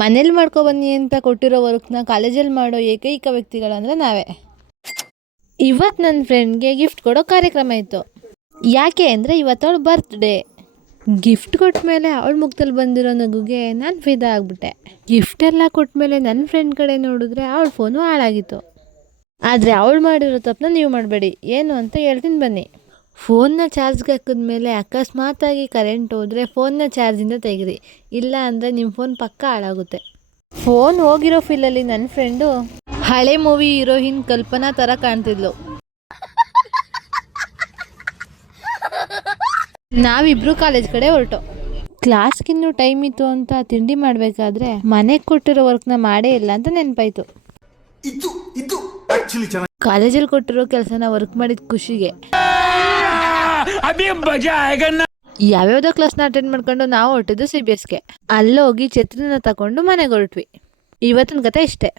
ಮನೇಲಿ ಮಾಡ್ಕೊಬನ್ನಿ ಅಂತ ಕೊಟ್ಟಿರೋ ವರ್ಕ್ನ ಕಾಲೇಜಲ್ಲಿ ಮಾಡೋ ಏಕೈಕ ವ್ಯಕ್ತಿಗಳಂದರೆ ನಾವೇ. ಇವತ್ತು ನನ್ನ ಫ್ರೆಂಡ್ಗೆ ಗಿಫ್ಟ್ ಕೊಡೋ ಕಾರ್ಯಕ್ರಮ ಇತ್ತು. ಯಾಕೆ ಅಂದರೆ ಇವತ್ತು ಅವಳು ಬರ್ತ್ಡೇ. ಗಿಫ್ಟ್ ಕೊಟ್ಟ ಮೇಲೆ ಅವಳ ಮುಖದಲ್ಲಿ ಬಂದಿರೋ ನಗುಗೆ ನಾನು ಫಿದಾ ಆಗಿಬಿಟ್ಟೆ. ಗಿಫ್ಟ್ ಎಲ್ಲ ಕೊಟ್ಟ ಮೇಲೆ ನನ್ನ ಫ್ರೆಂಡ್ ಕಡೆ ನೋಡಿದ್ರೆ ಅವಳ ಫೋನು ಹಾಳಾಗಿತ್ತು. ಆದರೆ ಅವಳು ಮಾಡಿರೋ ತಪ್ಪನ್ನ ನೀವು ಮಾಡಬೇಡಿ. ಏನು ಅಂತ ಹೇಳ್ತೀನಿ ಬನ್ನಿ. ಫೋನ್ನ ಚಾರ್ಜ್ಗೆ ಹಾಕಿದ್ಮೇಲೆ ಅಕಸ್ಮಾತಾಗಿ ಕರೆಂಟ್ ಹೋದರೆ ಫೋನ್ನ ಚಾರ್ಜಿಂದ ತೆಗೀರಿ, ಇಲ್ಲ ಅಂದರೆ ನಿಮ್ಮ ಫೋನ್ ಪಕ್ಕ ಹಾಳಾಗುತ್ತೆ. ಫೋನ್ ಹೋಗಿರೋ ಫೀಲಲ್ಲಿ ನನ್ನ ಫ್ರೆಂಡು ಹಳೆ ಮೂವಿ ಹೀರೋಯಿನ್ ಕಲ್ಪನಾ ಥರ ಕಾಣ್ತಿದ್ಲು. ನಾವಿಬ್ರು ಕಾಲೇಜ್ ಕಡೆ ಹೊರಟು. ಕ್ಲಾಸ್ಗಿನ್ನೂ ಟೈಮ್ ಇತ್ತು ಅಂತ ತಿಂಡಿ ಮಾಡಬೇಕಾದ್ರೆ ಮನೆಗೆ ಕೊಟ್ಟಿರೋ ವರ್ಕ್ನ ಮಾಡೇ ಇಲ್ಲ ಅಂತ ನೆನಪಾಯ್ತು. ಕಾಲೇಜಲ್ಲಿ ಕೊಟ್ಟಿರೋ ಕೆಲಸನ ವರ್ಕ್ ಮಾಡಿದ ಖುಷಿಗೆ ಯಾವ್ಯಾವ್ದೋ ಕ್ಲಾಸ್ನ ಅಟೆಂಡ್ ಮಾಡ್ಕೊಂಡು ನಾವು ಹೊರಟಿದ್ದು CBSಗೆ. ಅಲ್ಲೋಗಿ ಛತ್ರಿನ ತಗೊಂಡು ಮನೆಗೆ ಹೊರಟ್ವಿ. ಇವತ್ತಿನ ಕತೆ ಇಷ್ಟೇ.